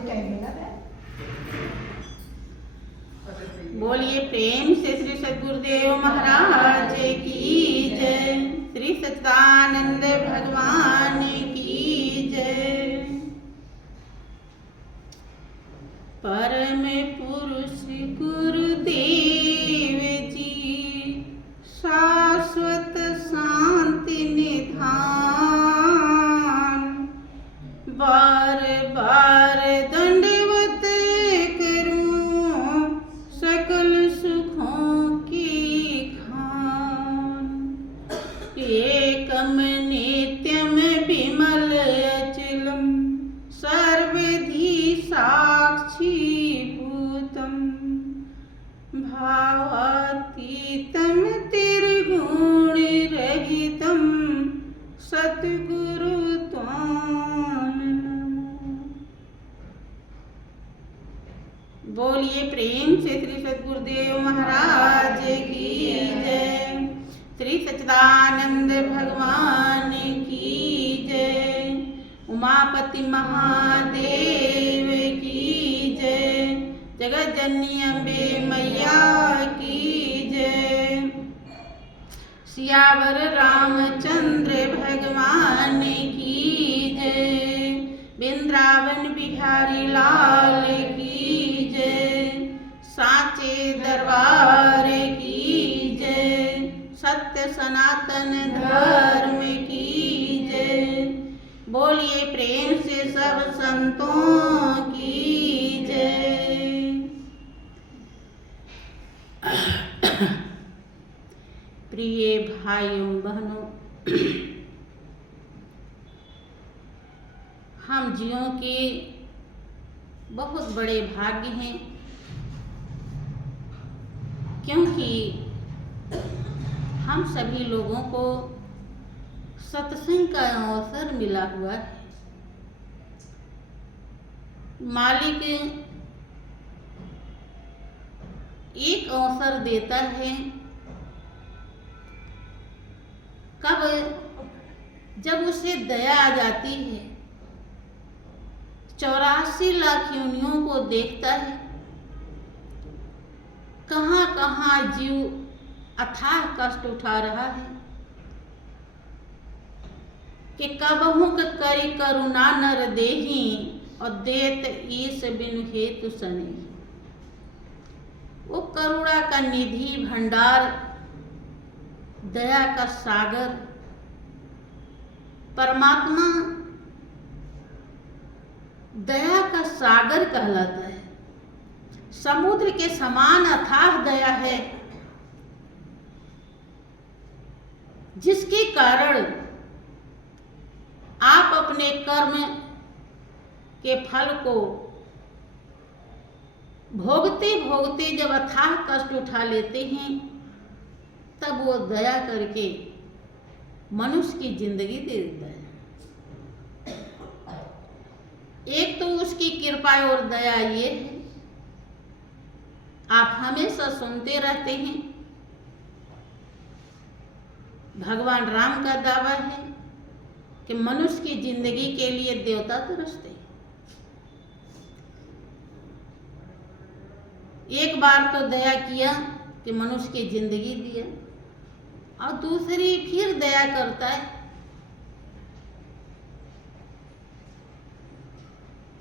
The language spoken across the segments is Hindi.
टाइम मिला है। बोलिए प्रेम से श्री सद्गुरुदेव महाराज की जय, श्री सच्चिदानंद भगवान की जय। परम पुरुष गुरुदेव जी शाश्वत शांति निधान, बार बार दंडवत करूं सकल सुखों की खान। एकम नित्यम विमल अचलम सर्वधि साक्षी भूतम, भावातीतम त्रिगुण रहितम सद्गुरु त्वां नमो। बोलिए प्रेम से श्री सद्गुरुदेव महाराज की जय, श्री सच्चिदानंद भगवान की जय, उमापति महादेव की जय, जगत जननी अम्बे मैया की जय। सियावर रामचंद्र भगवान की जय, वृंदावन बिहारी लाल की जय, साचे दरबार की जय, सत्य सनातन धर्म की जय। बोलिए प्रेम से सब संतों की जय। प्रिय भाइयों बहनों, हम जीवों के बहुत बड़े भाग्य हैं, क्योंकि हम सभी लोगों को सत्संग का अवसर मिला हुआ है। मालिक एक अवसर देता है, कब? जब उसे दया आ जाती है। 84 लाख योनियों को देखता है, कहाँ कहाँ जीव अथाह कष्ट उठा रहा है कि कबहू करी करुणा नर देही, और देत ईस बिनु हेतु सने। वो करुणा का निधि भंडार, दया का सागर परमात्मा दया का सागर कहलाता है। समुद्र के समान अथाह दया है, जिसके कारण आप अपने कर्म के फल को भोगते भोगते जब अथाह कष्ट उठा लेते हैं, तब वो दया करके मनुष्य की जिंदगी दे देता है। एक तो उसकी कृपा और दया ये है, आप हमेशा सुनते रहते हैं, भगवान राम का दावा है कि मनुष्य की जिंदगी के लिए देवता तरसते हैं। एक बार तो दया किया कि मनुष्य की जिंदगी दिया, और दूसरी फिर दया करता है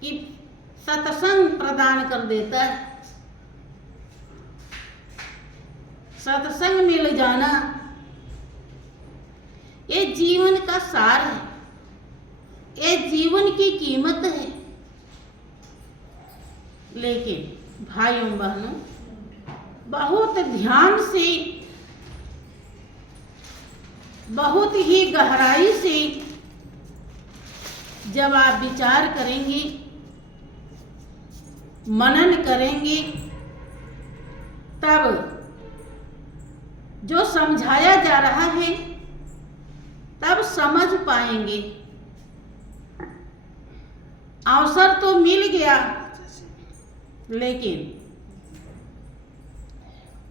कि सत्संग प्रदान कर देता है। सत्संग मिल जाना ये जीवन का सार है, ये जीवन की कीमत है। लेकिन भाइयों बहनों, बहुत ध्यान से, बहुत ही गहराई से जब आप विचार करेंगे, मनन करेंगे, तब जो समझाया जा रहा है तब समझ पाएंगे। अवसर तो मिल गया, लेकिन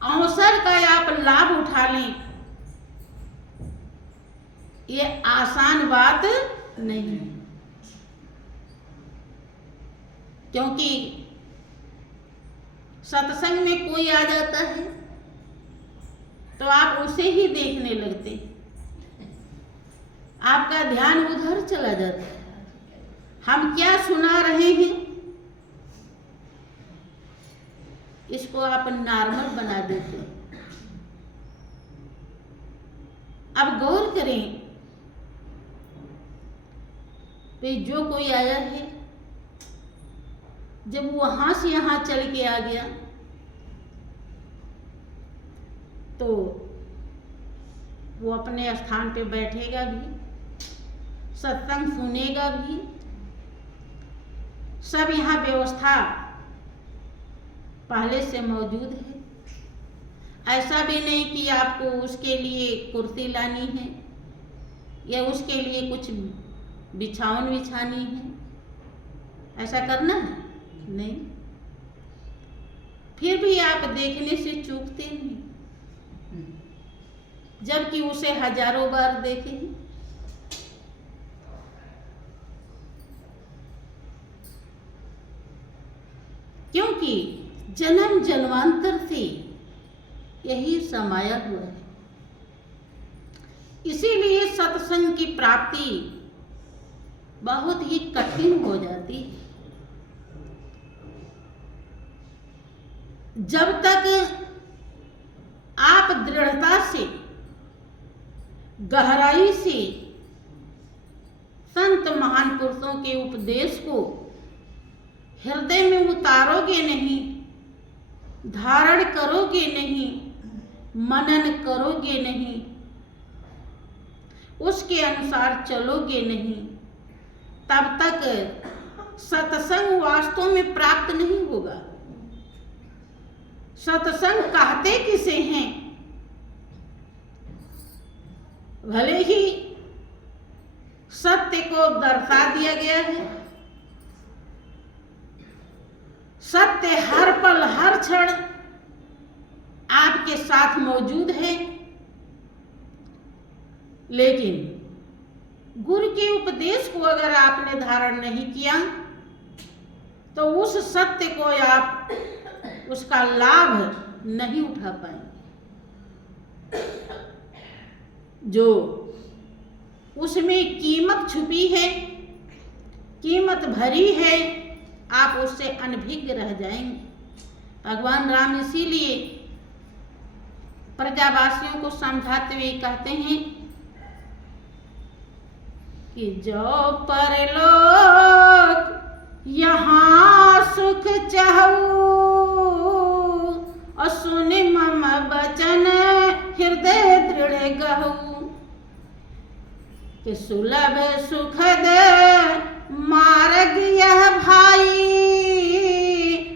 अवसर का आप लाभ उठा लें, ये आसान बात नहीं है। क्योंकि सत्संग में कोई आ जाता है तो आप उसे ही देखने लगते हैं, आपका ध्यान उधर चला जाता है। हम क्या सुना रहे हैं इसको आप नॉर्मल बना देते हैं। अब गौर करें कि जो कोई आया है, जब वहां से यहां चल के आ गया तो वो अपने स्थान पे बैठेगा भी, सत्संग सुनेगा भी, सब यहाँ व्यवस्था पहले से मौजूद है। ऐसा भी नहीं कि आपको उसके लिए कुर्सी लानी है या उसके लिए कुछ बिछावन बिछानी है, ऐसा करना है नहीं। फिर भी आप देखने से चूकते नहीं, जबकि उसे हजारों बार देखे हैं। क्योंकि जन्म जन्मांतर से यही समाया हुआ है। इसीलिए सत्संग की प्राप्ति बहुत ही कठिन हो जाती है। जब तक आप दृढ़ता से, गहराई से संत महान पुरुषों के उपदेश को हृदय में उतारोगे नहीं, धारण करोगे नहीं, मनन करोगे नहीं, उसके अनुसार चलोगे नहीं, तब तक सत्संग वास्तव में प्राप्त नहीं होगा। सत्संग कहते किसे हैं? भले ही सत्य को दर्शा दिया गया है, सत्य हर पल हर क्षण आपके साथ मौजूद है, लेकिन गुरु के उपदेश को अगर आपने धारण नहीं किया तो उस सत्य को आप उसका लाभ नहीं उठा पाएंगे। जो उसमें कीमत छुपी है, कीमत भरी है, आप उससे अनभिज्ञ रह जाएंगे। भगवान राम इसीलिए प्रजावासियों को समझाते हुए कहते हैं कि जो परलोक यहाँ सुख चाहू और सुन मम बचन हृदय दृढ़ गहू कि सुलभ सुखद मार्ग यह भाई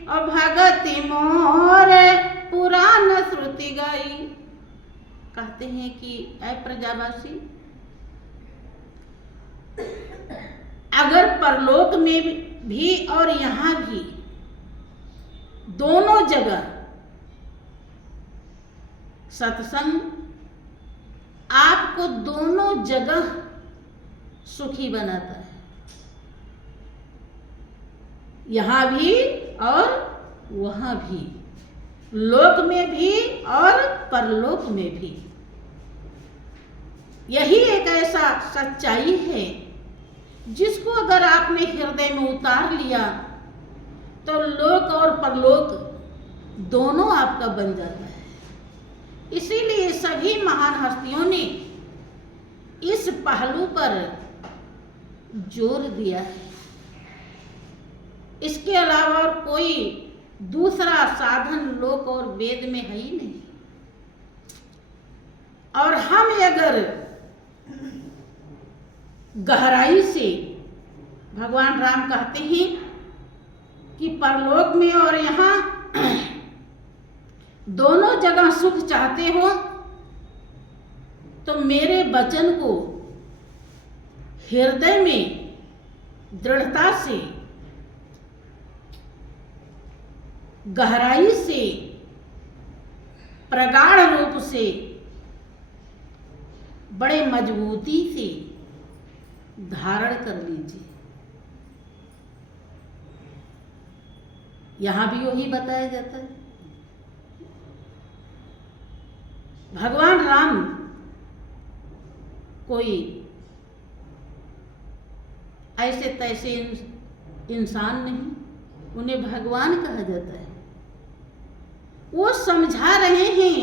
और भगति मोर पुराण श्रुति गाई। कहते हैं कि ऐ प्रजावासी, अगर परलोक में भी और यहाँ भी दोनों जगह सत्संग आपको दोनों जगह सुखी बनाता है, यहाँ भी और वहाँ भी, लोक में भी और परलोक में भी। यही एक ऐसा सच्चाई है जिसको अगर आपने हृदय में उतार लिया तो लोक और परलोक दोनों आपका बन जाता है। इसीलिए सभी महान हस्तियों ने इस पहलू पर जोर दिया है। इसके अलावा और कोई दूसरा साधन लोक और वेद में है ही नहीं। और हम अगर गहराई से, भगवान राम कहते हैं कि परलोक में और यहाँ दोनों जगह सुख चाहते हो तो मेरे वचन को हृदय में दृढ़ता से, गहराई से, प्रगाढ़ रूप से, बड़े मजबूती से धारण कर लीजिए। यहाँ भी वही बताया जाता है। भगवान राम कोई ऐसे तैसे इंसान नहीं, उन्हें भगवान कहा जाता है। वो समझा रहे हैं,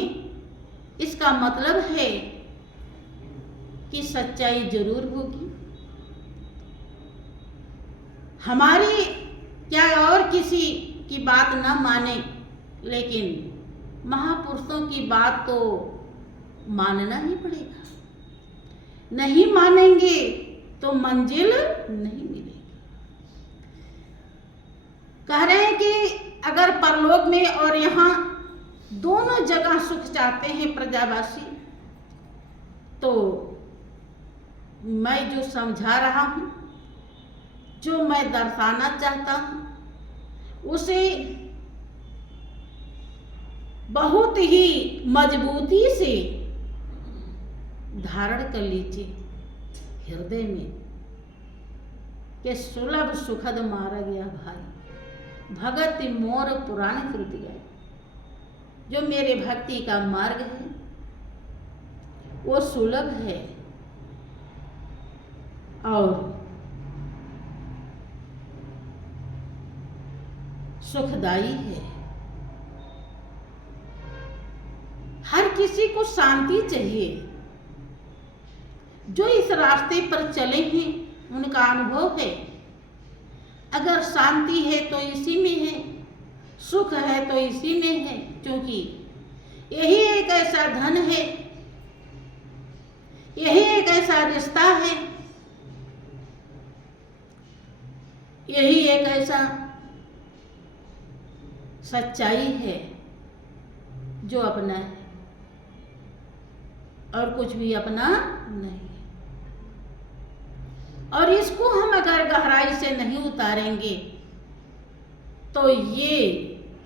इसका मतलब है कि सच्चाई जरूर होगी। हमारी क्या और किसी की बात ना माने, लेकिन महापुरुषों की बात तो मानना ही पड़ेगा। नहीं मानेंगे तो मंजिल नहीं मिलेगी। कह रहे हैं कि अगर परलोक में और यहाँ दोनों जगह सुख चाहते हैं प्रजावासी, तो मैं जो समझा रहा हूँ, जो मैं दर्शाना चाहता हूँ, उसे बहुत ही मजबूती से धारण कर लीजिए हृदय में कि सुलभ सुखद मारा गया भाई, भगत मोर पुराण कृत गए। जो मेरे भक्ति का मार्ग है वो सुलभ है और सुखदाई है। हर किसी को शांति चाहिए। जो इस रास्ते पर चले हैं उनका अनुभव है, अगर शांति है तो इसी में है, सुख है तो इसी में है, क्योंकि यही एक ऐसा धन है, यही एक ऐसा रिश्ता है, यही एक ऐसा सच्चाई है जो अपना है और कुछ भी अपना नहीं। और इसको हम अगर गहराई से नहीं उतारेंगे तो ये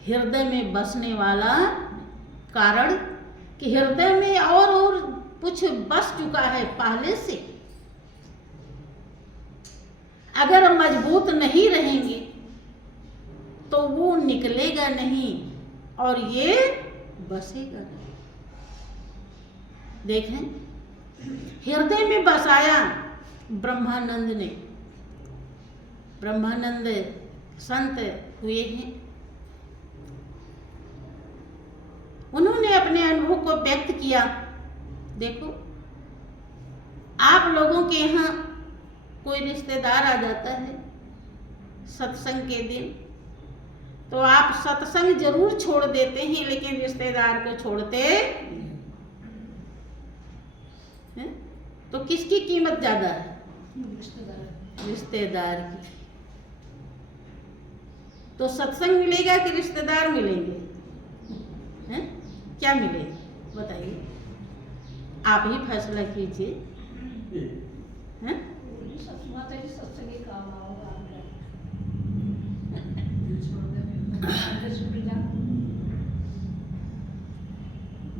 हृदय में बसने वाला कारण कि हृदय में और कुछ बस चुका है पहले से, अगर मजबूत नहीं रहेंगे तो वो निकलेगा नहीं और ये बसेगा नहीं। देखें, हृदय में बसाया ब्रह्मानंद ने। ब्रह्मानंद संत हुए हैं, उन्होंने अपने अनुभव को व्यक्त किया। देखो, आप लोगों के यहाँ कोई रिश्तेदार आ जाता है सत्संग के दिन, तो आप सत्संग जरूर छोड़ देते हैं, लेकिन रिश्तेदार को छोड़ते हैं। तो किसकी कीमत ज्यादा है? रिश्तेदार की। तो सत्संग मिलेगा कि रिश्तेदार मिलेंगे? हैं? क्या मिलेगा बताइए, आप ही फैसला कीजिए। हैं?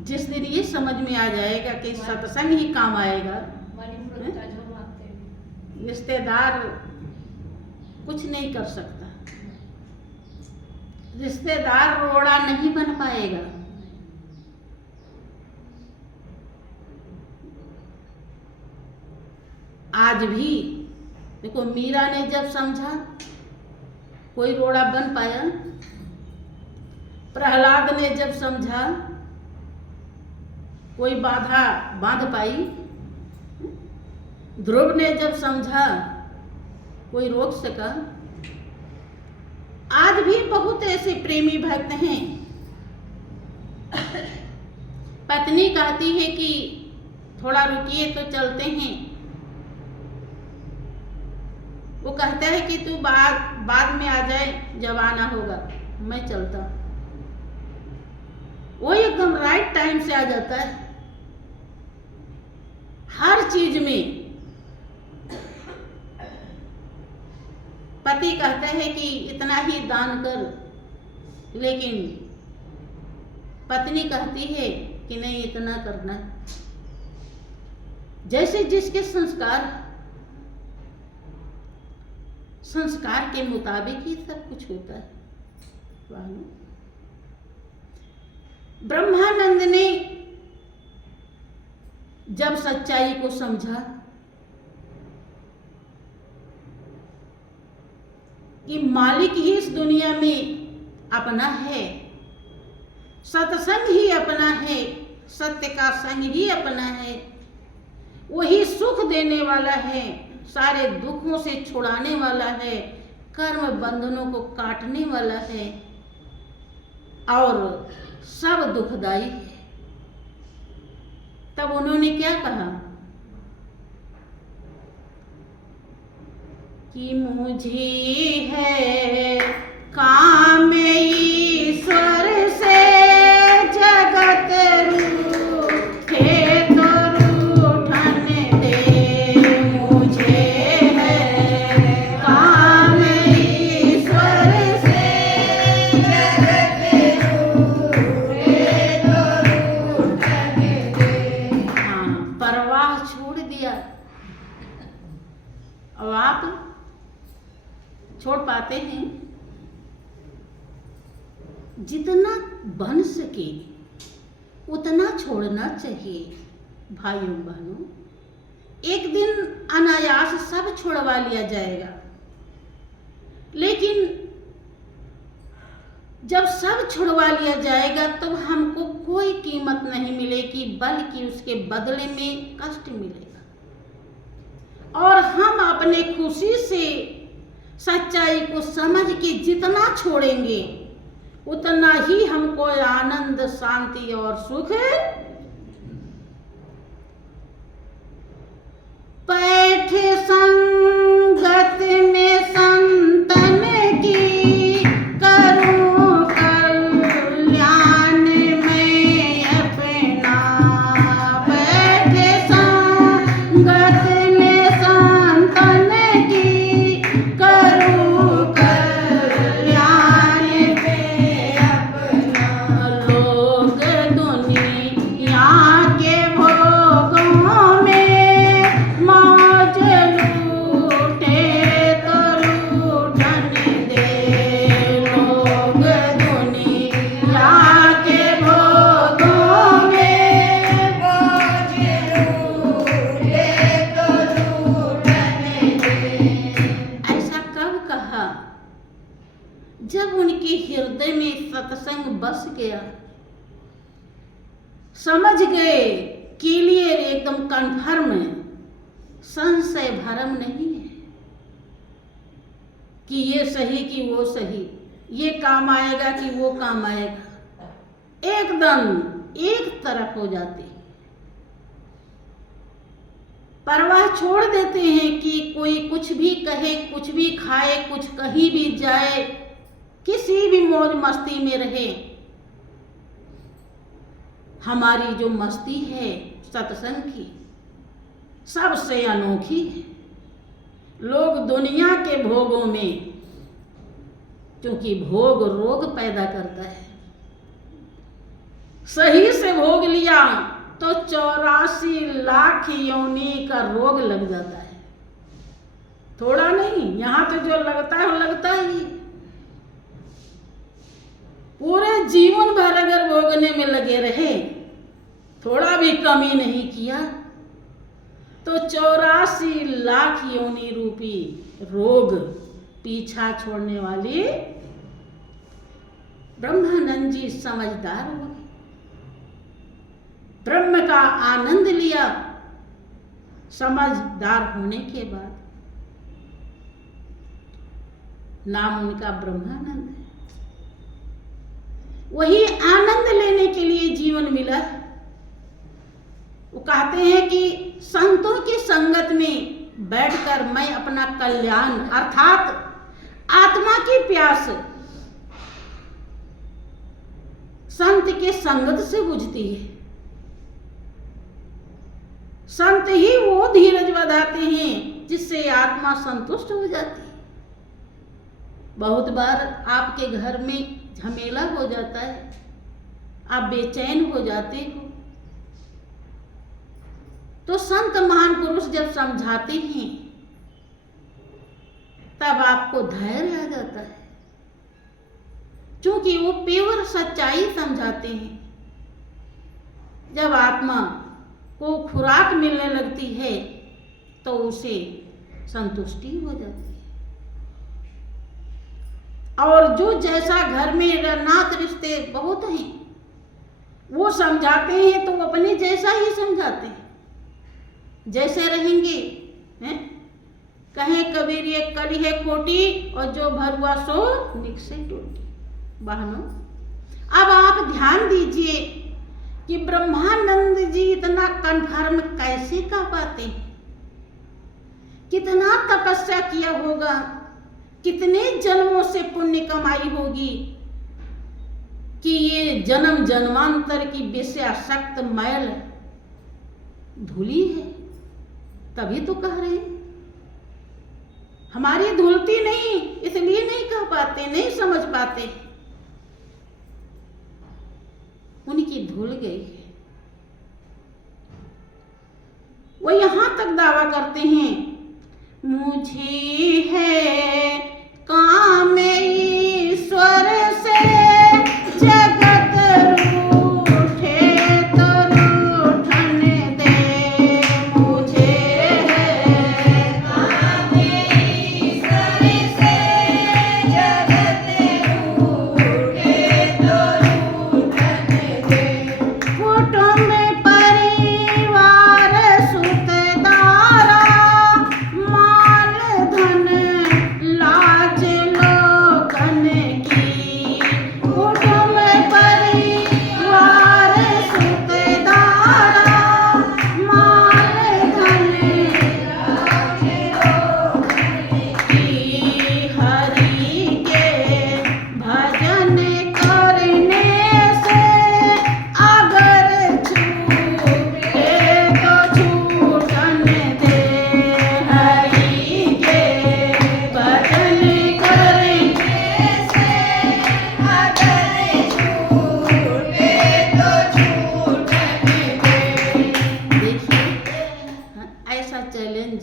जिस दिन ये समझ में आ जाएगा कि सत्संग ही काम आएगा, रिश्तेदार कुछ नहीं कर सकता, रिश्तेदार रोड़ा नहीं बन पाएगा। आज भी देखो, मीरा ने जब समझा कोई रोड़ा बन पाया, प्रहलाद ने जब समझा कोई बाधा बांध पाई, ध्रुव ने जब समझा कोई रोक सका। आज भी बहुत ऐसे प्रेमी भक्त हैं, पत्नी कहती है कि थोड़ा रुकिए तो चलते हैं, वो कहता है कि तू बाद में आ जाए जब आना होगा, मैं चलता। वो एकदम राइट टाइम से आ जाता है हर चीज में। पति कहता है कि इतना ही दान कर, लेकिन पत्नी कहती है कि नहीं, इतना करना। जैसे जिसके संस्कार के मुताबिक ही सब कुछ होता है। बहनों, ब्रह्मानंद ने जब सच्चाई को समझा कि मालिक ही इस दुनिया में अपना है, सत्संग ही अपना है, सत्य का संग ही अपना है, वही सुख देने वाला है, सारे दुखों से छुड़ाने वाला है, कर्म बंधनों को काटने वाला है और सब दुखदाई है। तब उन्होंने क्या कहा कि मुझे है काम ईश्वर से जगत रूठे तो रूठन दे, मुझे है काम ईश्वर से जगत रूठे तो रूठन दे। हाँ, परवाह छोड़ दिया। अब आप छोड़ पाते हैं? जितना बन सके उतना छोड़ना चाहिए भाइयों बहनों। एक दिन अनायास सब छोड़वा लिया जाएगा, लेकिन जब सब छुड़वा लिया जाएगा तो हमको कोई कीमत नहीं मिलेगी, बल्कि उसके बदले में कष्ट मिलेगा। और हम अपने खुशी से सच्चाई को समझ के जितना छोड़ेंगे उतना ही हमको आनंद, शांति और सुख। बैठे संगत में संतन की, करूं कल्याण में अपना। बैठे संगत में संतन की, करूं कल्याण में अपना। लोग दुनिया के भोगों में मौज लूटे तो लूटन दे। लोग दुनिया के भोगों में मौज लूटे तो लूटन दे। ऐसा कब कहा? जब उनके हृदय में सत्संग बस गया, समझ गए, क्लियर, एकदम कन्फर्म है, संशय भरम नहीं है कि ये सही कि वो सही, ये काम आएगा कि वो काम आएगा, एकदम एक तरफ हो जाते हैं। परवाह छोड़ देते हैं कि कोई कुछ भी कहे, कुछ भी खाए, कुछ कहीं भी जाए, किसी भी मौज मस्ती में रहे। हमारी जो मस्ती है सत्संग की सबसे अनोखी है। लोग दुनिया के भोगों में, क्योंकि भोग रोग पैदा करता है, सही से भोग लिया तो 84 लाख योनि का रोग लग जाता है। थोड़ा नहीं, यहाँ तो जो लगता है वो लगता ही। पूरे जीवन भर अगर भोगने में लगे रहे, थोड़ा भी कमी नहीं किया, तो 84 लाख योनि रूपी रोग पीछा छोड़ने वाली। ब्रह्मानंद जी समझदार हो गए, ब्रह्म का आनंद लिया। समझदार होने के बाद नाम उनका ब्रह्मानंद है। वही आनंद लेने के लिए जीवन मिला। वो कहते हैं कि संतों की संगत में बैठकर मैं अपना कल्याण अर्थात आत्मा की प्यास संत के संगत से बुझती है। संत ही वो धीरज बढ़ाते हैं जिससे आत्मा संतुष्ट हो जाती है। बहुत बार आपके घर में झमेला हो जाता है, आप बेचैन हो जाते हो, तो संत महान पुरुष जब समझाते हैं तब आपको धैर्य आ जाता है, क्योंकि वो प्योर सच्चाई समझाते हैं। जब आत्मा को खुराक मिलने लगती है तो उसे संतुष्टि हो जाती है, और जो जैसा घर में नात रिश्ते बहुत हैं वो समझाते हैं तो अपने जैसा ही समझाते हैं, जैसे रहेंगे हैं। कहें कबीर ये कली है खोटी और जो भरुआ सो निक से टूटी। बहनों, अब आप ध्यान दीजिए कि ब्रह्मानंद जी इतना कन्फर्म कैसे कह पाते हैं। कितना तपस्या किया होगा, कितने जन्मों से पुण्य कमाई होगी कि ये जन्म जन्मांतर की विषयासक्त मैल धुली है, तभी तो कह रहे हैं। हमारी धुलती नहीं, इसलिए नहीं कह पाते, नहीं समझ पाते, उनकी धुल गई है। वो यहां तक दावा करते हैं, मुझे है काम ईश्वर से जगत रूठे तो रूठने दे। मुझे है काम ईश्वर से जगत रूठे तो रूठने दे। कुटुंब परिवार सुतदारा माल धन लाज लोगन की। कुटुंब परिवार सुतदारा माल धन लाज लोगन की। हरि के भजन करने से अगर छूटे तो छूटन दे। हरि के भजन करने से अगर छूटे तो छूटन दे। देखिए, ऐसा चैलेंज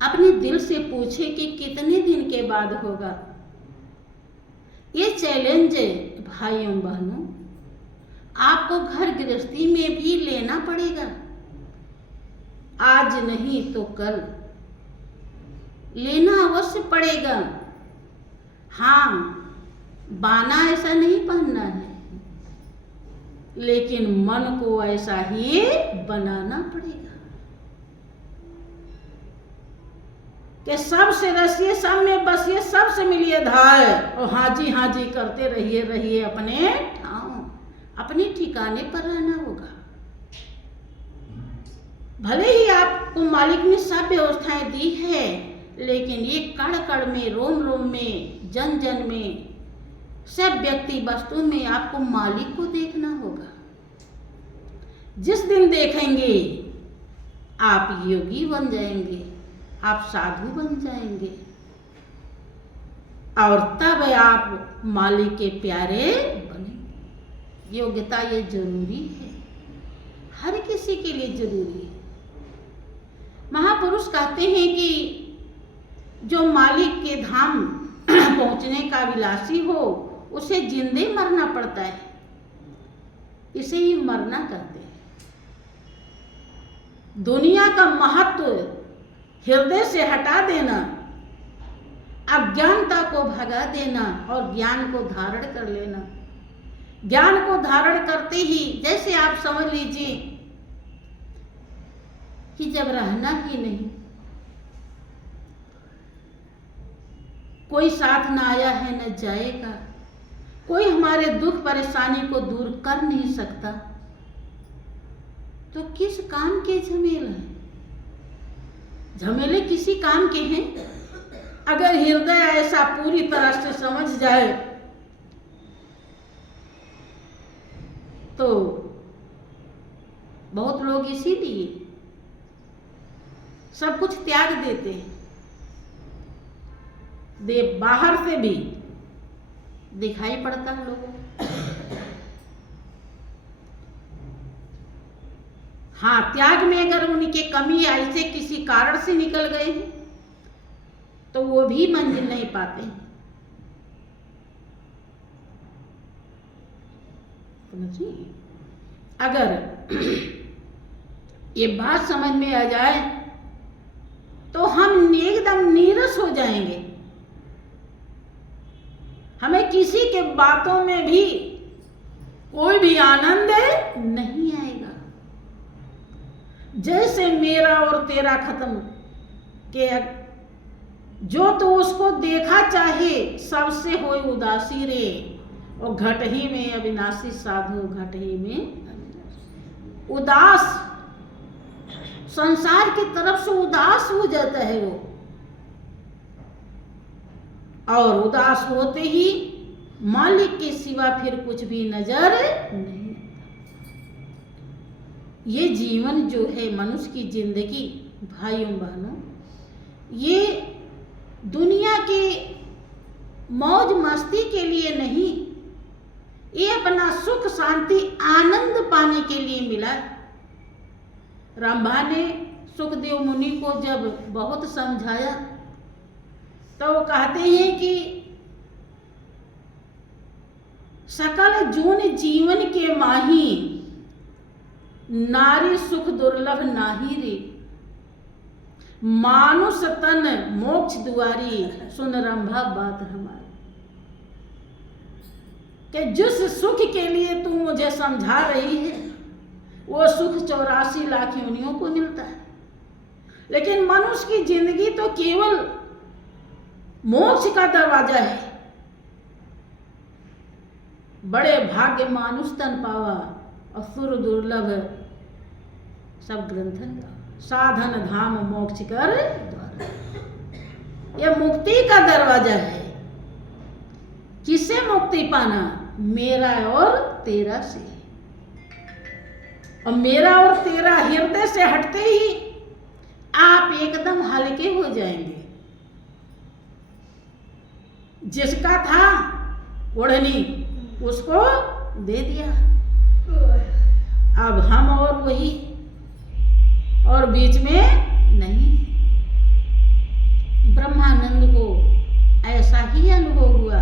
अपने दिल से पूछे कि कितने दिन के बाद होगा। ये चैलेंज भाइयों बहनों आपको घर गृहस्थी में भी लेना पड़ेगा। आज नहीं तो कल लेना अवश्य पड़ेगा। हाँ, बाना ऐसा नहीं पहनना है, लेकिन मन को ऐसा ही बनाना पड़ेगा कि सबसे रसिए, सब में बसिए, सबसे मिलिए धाय, और हाँ जी करते रहिए रहिए अपने ठाव, अपने ठिकाने पर रहना होगा। भले ही आपको मालिक ने सब व्यवस्थाएं दी है, लेकिन ये कण कण में, रोम रोम में, जन जन में, सब व्यक्ति वस्तु में आपको मालिक को देखना होगा। जिस दिन देखेंगे आप योगी बन जाएंगे, आप साधु बन जाएंगे, और तब आप मालिक के प्यारे बनेंगे। योग्यता ये जरूरी है, हर किसी के लिए जरूरी है। महापुरुष कहते हैं कि जो मालिक के धाम पहुंचने का विलासी हो उसे जिंदे मरना पड़ता है, इसे ही मरना कहते हैं। दुनिया का महत्व हृदय से हटा देना, अज्ञानता को भगा देना और ज्ञान को धारण कर लेना। ज्ञान को धारण करते ही जैसे आप समझ लीजिए कि जब रहना ही नहीं, कोई साथ ना आया है न जाएगा, कोई हमारे दुख परेशानी को दूर कर नहीं सकता, तो किस काम के झमेले हैं? झमेले किसी काम के हैं? अगर हृदय ऐसा पूरी तरह से समझ जाए तो बहुत लोग इसीलिए सब कुछ त्याग देते हैं। बाहर से भी दिखाई पड़ता है लोगों को। हाँ, त्याग में अगर उनकी कमी ऐसे किसी कारण से निकल गए हैं तो वो भी मंजिल नहीं पाते हैं। समझ रही? अगर ये बात समझ में आ जाए तो हम एकदम नीरस हो जाएंगे। हमें किसी के बातों में भी कोई भी आनंद नहीं आएगा। जैसे मेरा और तेरा खत्म के जो तो उसको देखा चाहे सबसे होए उदासी रे, और घट ही में अविनाशी साधु घट ही में उदास, संसार की तरफ से उदास हो जाता है वो, और उदास होते ही मालिक के सिवा फिर कुछ भी नजर नहीं आता। ये जीवन जो है मनुष्य की जिंदगी भाइयों बहनों, ये दुनिया के मौज मस्ती के लिए नहीं, ये अपना सुख शांति आनंद पाने के लिए मिला। रंभा ने सुखदेव मुनि को जब बहुत समझाया तो वो कहते हैं कि सकल जून जीवन के माही, नारी सुख दुर्लभ नाही रे, मानुष तन मोक्ष दुआरी, सुन रंभा बात हमारी। कि जिस सुख के लिए तू मुझे समझा रही है वो सुख 84 लाख योनियों को मिलता है, लेकिन मनुष्य की जिंदगी तो केवल मोक्ष का दरवाजा है। बड़े भाग्य मानुष तन पावा, असुर दुर्लभ सब ग्रंथन का, साधन धाम मोक्ष कर द्वारा। यह मुक्ति का दरवाजा है। किससे मुक्ति पाना? मेरा और तेरा से। और मेरा और तेरा हृदय से हटते ही आप एकदम हल्के हो जाएंगे। जिसका था ओढ़नी उसको दे दिया, अब हम और वही, और बीच में नहीं। ब्रह्मानंद को ऐसा ही अनुभव हुआ।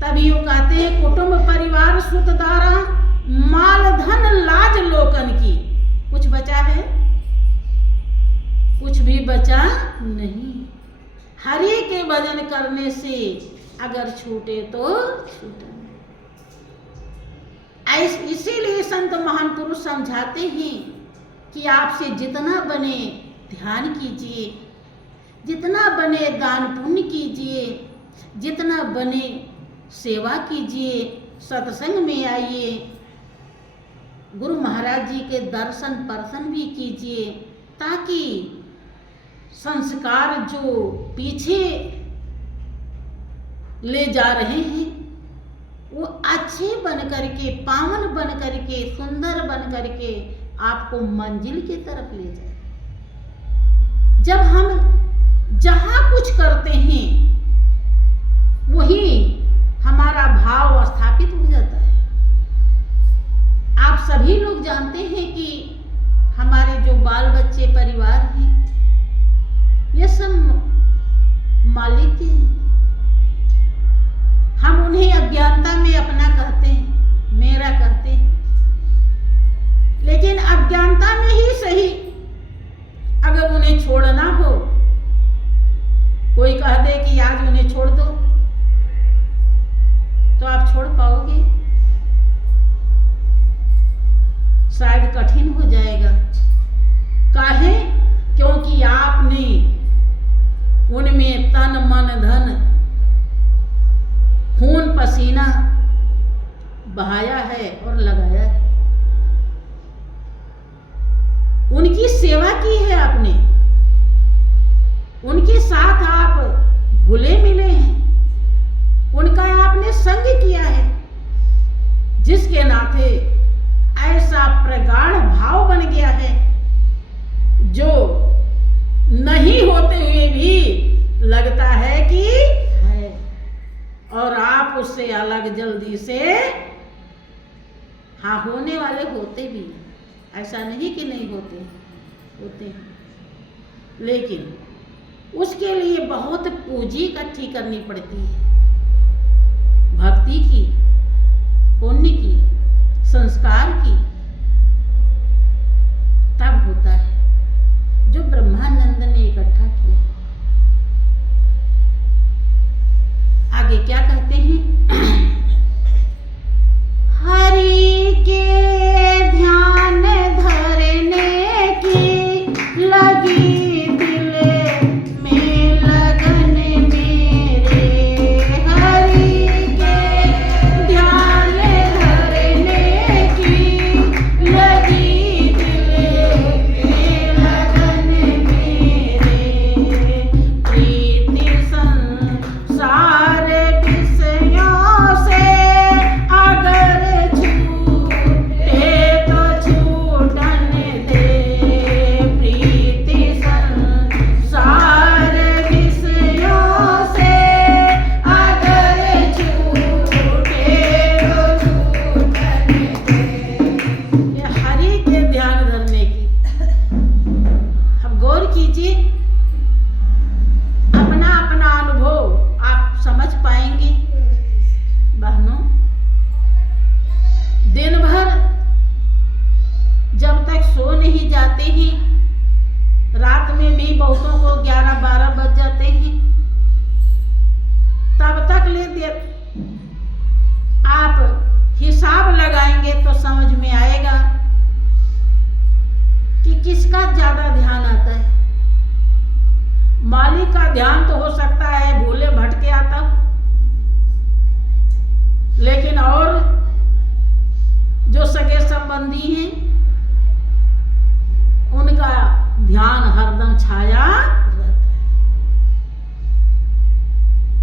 तभी वो कहते हैं कुटुंब परिवार सुत दारा, माल धन लाज लोकन की। कुछ बचा है? कुछ भी बचा नहीं। हरि के भजन करने से अगर छूटे तो छूटे। इसीलिए संत महान पुरुष समझाते हैं कि आपसे जितना बने ध्यान कीजिए, जितना बने दान पुण्य कीजिए, जितना बने सेवा कीजिए, सत्संग में आइए, गुरु महाराज जी के दर्शन परसन भी कीजिए, ताकि संस्कार जो पीछे ले जा रहे हैं वो अच्छे बन करके, पावन बन करके, सुंदर बन करके आपको मंजिल की तरफ ले जाए। जब हम जहां कुछ करते हैं वही हमारा भाव स्थापित हो जाता है। आप सभी लोग जानते हैं कि हमारे जो बाल बच्चे परिवार हैं ये सब मालिक के हैं। हम उन्हें अज्ञानता में अपना कहते हैं, मेरा कहते हैं, लेकिन अज्ञानता में ही सही अगर उन्हें छोड़ना हो, कोई कह दे कि आज उन्हें छोड़ दो, तो आप छोड़ पाओगे? शायद कठिन हो जाएगा। काहे? क्योंकि आपने उनमें तन मन धन खून पसीना बहाया है और लगाया है। उनकी सेवा की है आपने, उनके साथ आप घुले मिले हैं, उनका आपने संग किया है, जिसके नाते ऐसा प्रगाढ़ भाव बन गया है जो नहीं होते हुए भी लगता है कि है, और आप उससे अलग जल्दी से हाँ होने वाले होते भी हैं। ऐसा नहीं कि नहीं होते, होते हैं, लेकिन उसके लिए बहुत पूंजी इकट्ठी करनी पड़ती है, भक्ति की। पुण्य की, संस्कार की, तब होता है जो ब्रह्मानंद ने इकट्ठा किया। आगे क्या कहते हैं? हरि के ध्यान धरने की लगी दिल में लगन मेरे, हरि के ध्यान धरने की लगी दिल में लगन मेरे, प्रीति संसार विषयों से अगर छूटे तो छूटन दे, प्रीति संसार विषयों से अगर छूटे तो छूटन दे। ये हरि के ध्यान धरने की, अब गौर कीजिए, अपना अपना अनुभव आप समझ पाएंगे। बहनों, दिन भर जब तक सो नहीं जाते हैं, रात में भी बहुतों को 11-12 बज जाते हैं, तब तक आप हिसाब लगाएंगे तो समझ में आएगा कि किसका ज्यादा ध्यान आता है। मालिक का ध्यान तो हो सकता है भूले भटके आता, लेकिन और जो सगे संबंधी हैं उनका ध्यान हरदम छाया रहता है।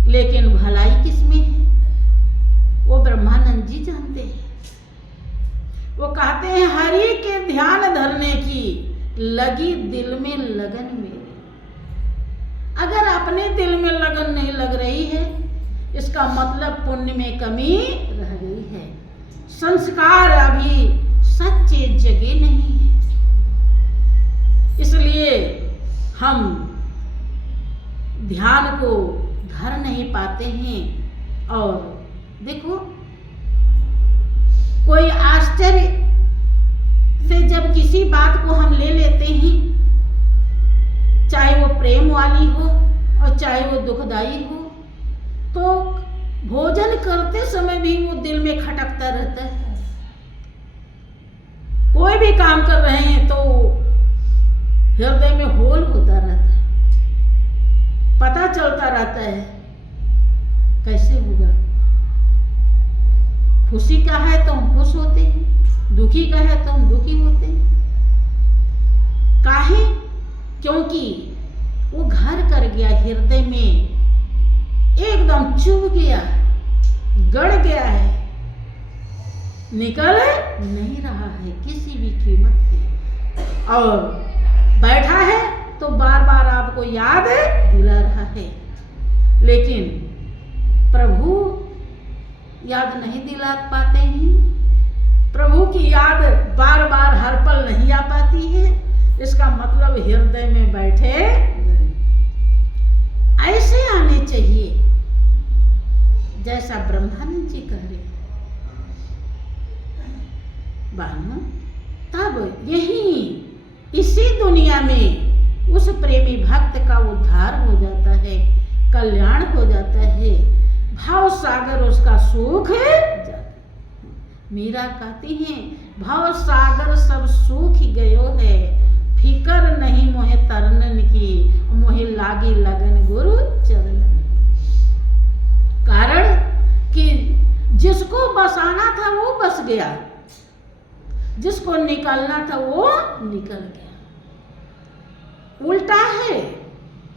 लेकिन भलाई किसमें है वो ब्रह्मानंद जी जानते हैं। वो कहते हैं हरि के ध्यान धरने की लगी दिल में लगन मेरे। अगर अपने दिल में लगन नहीं लग रही है, इसका मतलब पुण्य में कमी रह गई है, संस्कार अभी सच्चे जगे नहीं है। इसलिए हम ध्यान को धर नहीं पाते हैं। और देखो, कोई आश्चर्य से जब किसी बात को हम ले लेते हैं, चाहे वो प्रेम वाली हो और चाहे वो दुखदाई हो, तो भोजन करते समय भी वो दिल में खटकता रहता है। कोई भी काम कर रहे हैं तो हृदय में होल होता रहता है, पता चलता रहता है कैसे होगा। खुशी का है तो हम खुश होते हैं, दुखी का है तो हम दुखी होते हैं। काहे? क्योंकि वो घर कर गया, हृदय में एकदम चुभ गया, गड़ गया है, निकल नहीं रहा है किसी भी कीमत पे, और बैठा है तो बार बार आपको याद दिला रहा है, लेकिन प्रभु याद नहीं दिला पाते हैं। प्रभु की याद बार बार हर पल नहीं आ पाती है। इसका मतलब हृदय में बैठे ऐसे आने चाहिए जैसा ब्रह्मानंद जी कह रहे। बहनों, तब यही इसी दुनिया में उस प्रेमी भक्त का उद्धार हो जाता है, कल्याण हो जाता है, भाव सागर उसका सुख जाता है। मीरा कहती हैं, भाव सागर सब सूख गयो है, फिकर नहीं मोहे तरनन की, मोहे लागी लगन गुरु चरण। कारण कि जिसको बसाना था वो बस गया, जिसको निकलना था वो निकल गया। उल्टा है,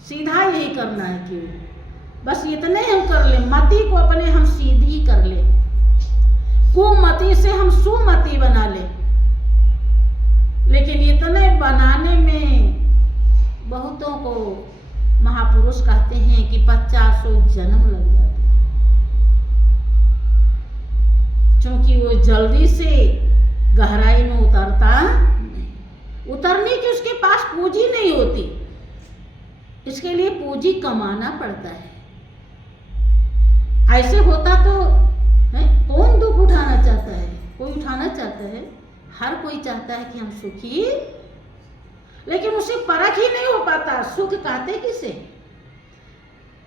सीधा यही करना है कि बस इतने हम कर ले, मति को अपने हम सीधी कर ले, कुमति से हम सुमति बना ले। लेकिन इतने बनाने में बहुतों को महापुरुष कहते हैं कि 50 जन्म लग जाते हैं, क्योंकि वो जल्दी से गहराई में उतरता नहीं। उतरने की उसके पास पूंजी नहीं होती, इसके लिए पूंजी कमाना पड़ता है। ऐसे होता तो कौन दुख उठाना चाहता। कोई उठाना चाहता है, हर कोई चाहता है कि हम सुखी, लेकिन उसे परख ही नहीं हो पाता सुख कहते किसे।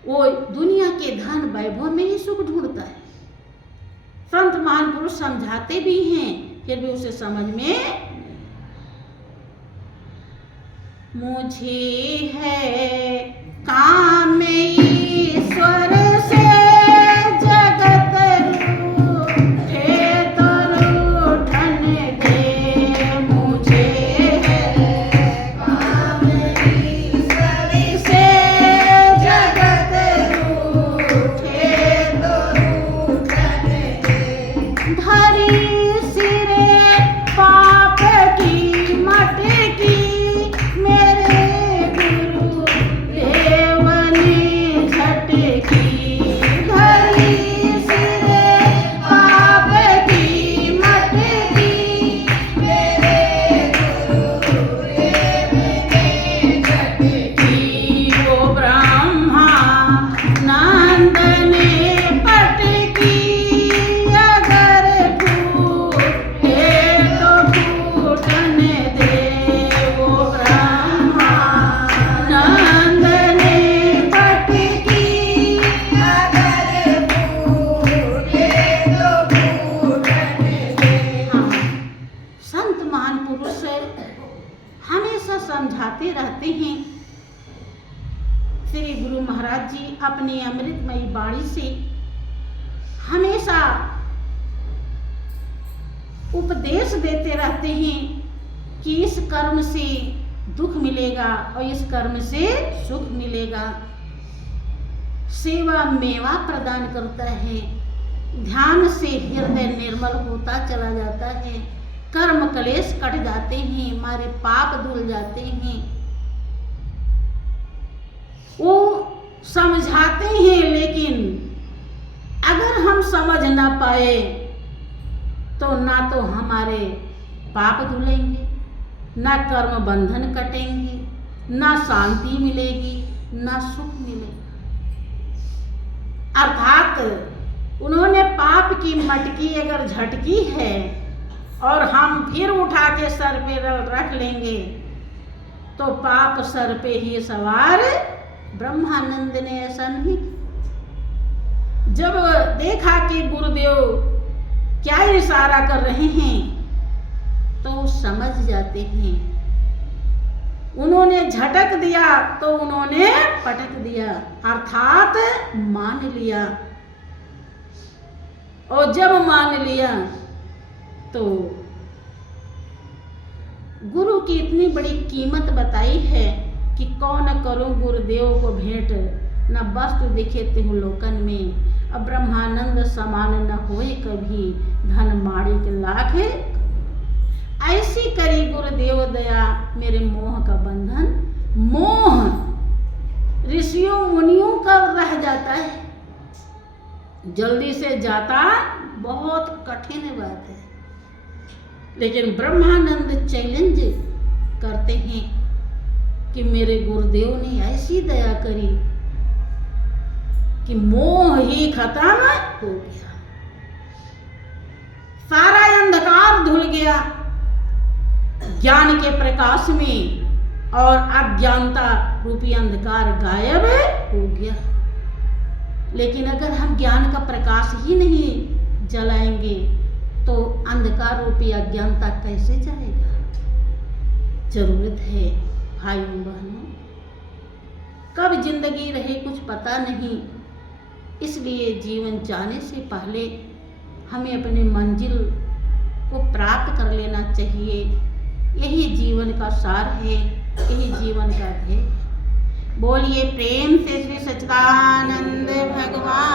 वो दुनिया के धन वैभव में ही सुख ढूंढता है। संत महान पुरुष समझाते भी हैं, फिर भी उसे समझ में मुझे है काम ईश्वर से जगत रूठे तो रूठन दे। मुझे है काम ईश्वर से जगत रूठे तो रूठन दे। धरी सिरे पाप की मटकी समझाते रहते हैं। श्री गुरु महाराज जी अपनी अमृतमयी वाणी से हमेशा उपदेश देते रहते हैं कि इस कर्म से दुख मिलेगा और इस कर्म से सुख मिलेगा। सेवा मेवा प्रदान करता है, ध्यान से हृदय निर्मल होता चला जाता है, कर्म क्लेश कट जाते हैं, हमारे पाप धुल जाते हैं। वो समझाते हैं, लेकिन अगर हम समझ ना पाए तो ना तो हमारे पाप धुलेंगे, ना कर्म बंधन कटेंगे, ना शांति मिलेगी, ना सुख मिलेगा। अर्थात उन्होंने पाप की मटकी अगर झटकी है और हम फिर उठा के सर पे रख लेंगे तो पाप सर पे ही सवार। ब्रह्मानंद ने ऐसा नहीं किया। जब देखा कि गुरुदेव क्या इशारा कर रहे हैं तो समझ जाते हैं। उन्होंने झटक दिया तो उन्होंने पटक दिया, अर्थात मान लिया। और जब मान लिया तो गुरु की इतनी बड़ी कीमत बताई है कि कौन करूं गुरुदेव को भेंट, न वस्तु दिखे तिहु लोकन में, अब ब्रह्मानंद समान न होए कभी, धन माणिक लाख। ऐसी करी गुरुदेव दया मेरे मोह का बंधन। मोह ऋषियों मुनियों का रह जाता है, जल्दी से जाता बहुत कठिन बात है। लेकिन ब्रह्मानंद चैलेंज करते हैं कि मेरे गुरुदेव ने ऐसी दया करी कि मोह ही खत्म हो गया, सारा अंधकार धुल गया ज्ञान के प्रकाश में, और अज्ञानता रूपी अंधकार गायब हो गया। लेकिन अगर हम ज्ञान का प्रकाश ही नहीं जलाएंगे तो अंधकार रूपी अज्ञानता कैसे जाएगा। जरूरत है भाइयों बहनों, कब जिंदगी रहे कुछ पता नहीं, इसलिए जीवन जाने से पहले हमें अपनी मंजिल को प्राप्त कर लेना चाहिए। यही जीवन का सार है, यही जीवन का ध्येय। बोलिए प्रेम से श्री सच्चिदानंद भगवान।